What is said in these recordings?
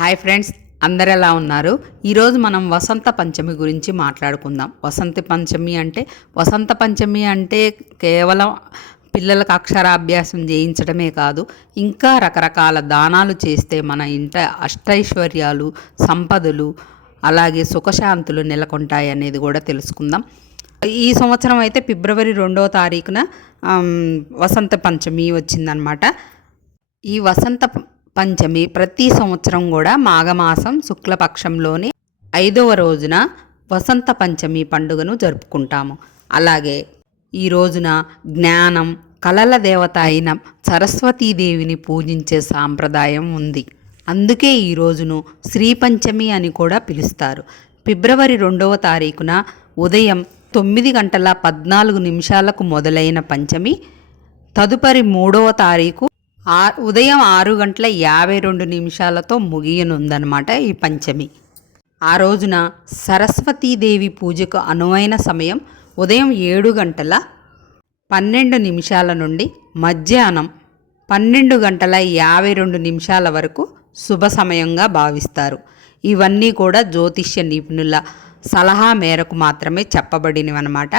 Hi friends అందరు ఎలా ఉన్నారు? ఈరోజు మనం వసంత పంచమి గురించి మాట్లాడుకుందాం. వసంత పంచమి అంటే వసంత పంచమి అంటే కేవలం పిల్లలకు అక్షరాభ్యాసం చేయించడమే కాదు ఇంకా రకరకాల దానాలు చేస్తే మన ఇంట అష్టైశ్వర్యాలు సంపదలు అలాగే సుఖశాంతులు నెలకొంటాయి అనేది కూడా తెలుసుకుందాం. ఈ సంవత్సరం అయితే ఫిబ్రవరి రెండవ తారీఖున వసంత పంచమి వచ్చిందనమాట. ఈ వసంత పంచమి ప్రతి సంవత్సరం కూడా మాఘమాసం శుక్లపక్షంలోని ఐదవ రోజున వసంత పంచమి పండుగను జరుపుకుంటాము. అలాగే ఈ రోజున జ్ఞానం కలల దేవత అయిన సరస్వతీదేవిని పూజించే సాంప్రదాయం ఉంది. అందుకే ఈ రోజును శ్రీపంచమి అని కూడా పిలుస్తారు. ఫిబ్రవరి రెండవ తారీఖున ఉదయం తొమ్మిది గంటల పద్నాలుగు నిమిషాలకు మొదలైన పంచమి తదుపరి మూడవ తారీఖు ఆ ఉదయం ఆరు గంటల యాభై రెండు నిమిషాలతో ముగియనుందనమాట ఈ పంచమి. ఆ రోజున సరస్వతీదేవి పూజకు అనువైన సమయం ఉదయం ఏడు గంటల పన్నెండు నిమిషాల నుండి మధ్యాహ్నం పన్నెండు గంటల యాభై రెండు నిమిషాల వరకు శుభ సమయంగా భావిస్తారు. ఇవన్నీ కూడా జ్యోతిష్య నిపుణుల సలహా మేరకు మాత్రమే చెప్పబడినవన్నమాట.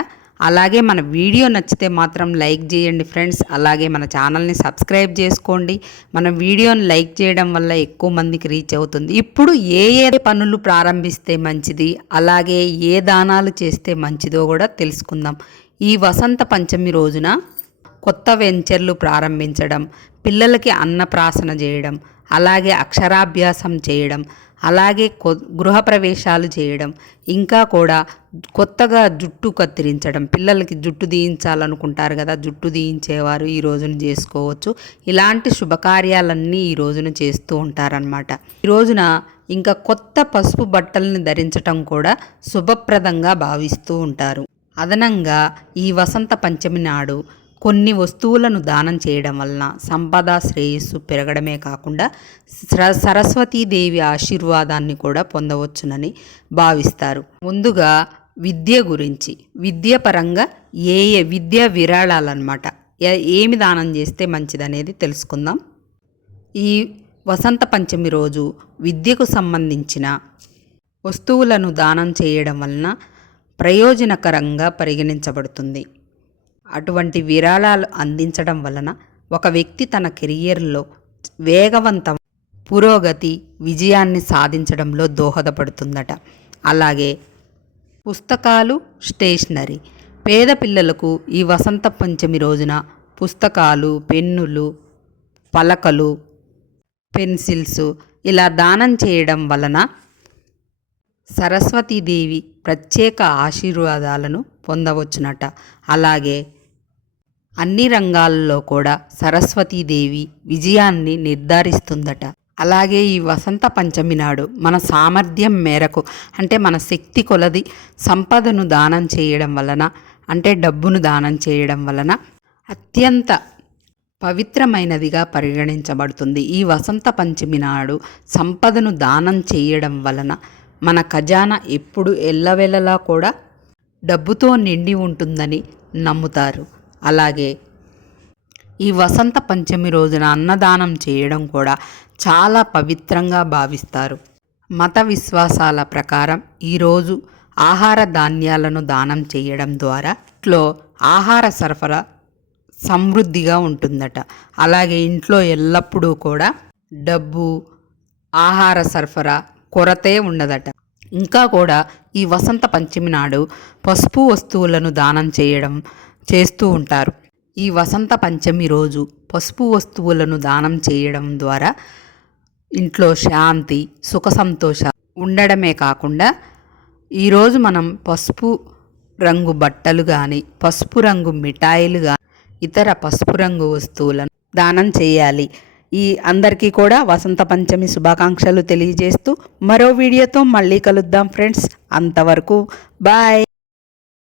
అలాగే మన వీడియో నచ్చితే మాత్రం లైక్ చేయండి ఫ్రెండ్స్. అలాగే మన ఛానల్ని సబ్స్క్రైబ్ చేసుకోండి. మన వీడియోని లైక్ చేయడం వల్ల ఎక్కువ మందికి రీచ్ అవుతుంది. ఇప్పుడు ఏ ఏ పనులు ప్రారంభిస్తే మంచిది? అలాగే ఏ దానాలు చేస్తే మంచిదో కూడా తెలుసుకుందాం. ఈ వసంత పంచమి రోజున కొత్త వెంచర్లు ప్రారంభించడం పిల్లలకి అన్నప్రాసన చేయడం అలాగే అక్షరాభ్యాసం చేయడం అలాగే గృహప్రవేశాలు చేయడం ఇంకా కూడా కొత్తగా జుట్టు కత్తిరించడం పిల్లలకి జుట్టు తీయించాలనుకుంటారు కదా జుట్టు తీయించేవారు ఈ రోజున చేసుకోవచ్చు. ఇలాంటి శుభకార్యాలన్నీ ఈ రోజున చేస్తూ ఉంటారనమాట ఈ రోజున ఇంకా కొత్త పసుపు బట్టల్ని ధరించటం కూడా శుభప్రదంగా భావిస్తూ ఉంటారు. అదనంగా ఈ వసంత పంచమి నాడు కొన్ని వస్తువులను దానం చేయడం వలన సంపద శ్రేయస్సు పెరగడమే కాకుండా సరస్వతీదేవి ఆశీర్వాదాన్ని కూడా పొందవచ్చునని భావిస్తారు. ముందుగా విద్య గురించి విద్య పరంగా ఏ ఏ విద్యా విరాళాలన్నమాట ఏమి దానం చేస్తే మంచిదనేది తెలుసుకుందాం. ఈ వసంత పంచమి రోజు విద్యకు సంబంధించిన వస్తువులను దానం చేయడం వలన ప్రయోజనకరంగా పరిగణించబడుతుంది. అటువంటి విరాళాలు అందించడం వలన ఒక వ్యక్తి తన కెరియర్లో వేగవంతం పురోగతి విజయాన్ని సాధించడంలో దోహదపడుతుందట. అలాగే పుస్తకాలు స్టేషనరీ. పేద పిల్లలకు ఈ వసంత పంచమి రోజున పుస్తకాలు పెన్నులు పలకలు పెన్సిల్స్ ఇలా దానం చేయడం వలన సరస్వతీదేవి ప్రత్యేక ఆశీర్వాదాలను పొందవచ్చునట. అలాగే అన్ని రంగాల్లో కూడా సరస్వతీదేవి విజయాన్ని నిర్ధారిస్తుందట. అలాగే ఈ వసంత పంచమి నాడు మన సామర్థ్యం మేరకు అంటే మన శక్తి కొలది సంపదను దానం చేయడం వలన అంటే డబ్బును దానం చేయడం వలన అత్యంత పవిత్రమైనదిగా పరిగణించబడుతుంది. ఈ వసంత పంచమి నాడు సంపదను దానం చేయడం వలన మన ఖజానా ఎప్పుడు ఎల్లవెల్లలా కూడా డబ్బుతో నిండి ఉంటుందని నమ్ముతారు. అలాగే ఈ వసంత పంచమి రోజున అన్నదానం చేయడం కూడా చాలా పవిత్రంగా భావిస్తారు. మత విశ్వాసాల ప్రకారం ఈరోజు ఆహార ధాన్యాలను దానం చేయడం ద్వారా ఇంట్లో ఆహార సరఫరా సమృద్ధిగా ఉంటుందట. అలాగే ఇంట్లో ఎల్లప్పుడూ కూడా డబ్బు ఆహార సరఫరా కొరతే ఉండదట. ఇంకా కూడా ఈ వసంత పంచమి నాడు పసుపు వస్తువులను దానం చేయడం చేస్తూ ఉంటారు. ఈ వసంత పంచమి రోజు పసుపు వస్తువులను దానం చేయడం ద్వారా ఇంట్లో శాంతి సుఖ సంతోష ఉండడమే కాకుండా ఈరోజు మనం పసుపు రంగు బట్టలు కానీ పసుపు రంగు మిఠాయిలు కానీ ఇతర పసుపు రంగు వస్తువులను దానం చేయాలి. ఈ అందరికీ కూడా వసంత పంచమి శుభాకాంక్షలు తెలియజేస్తూ మరో వీడియోతో మళ్ళీ కలుద్దాం ఫ్రెండ్స్. అంతవరకు బాయ్!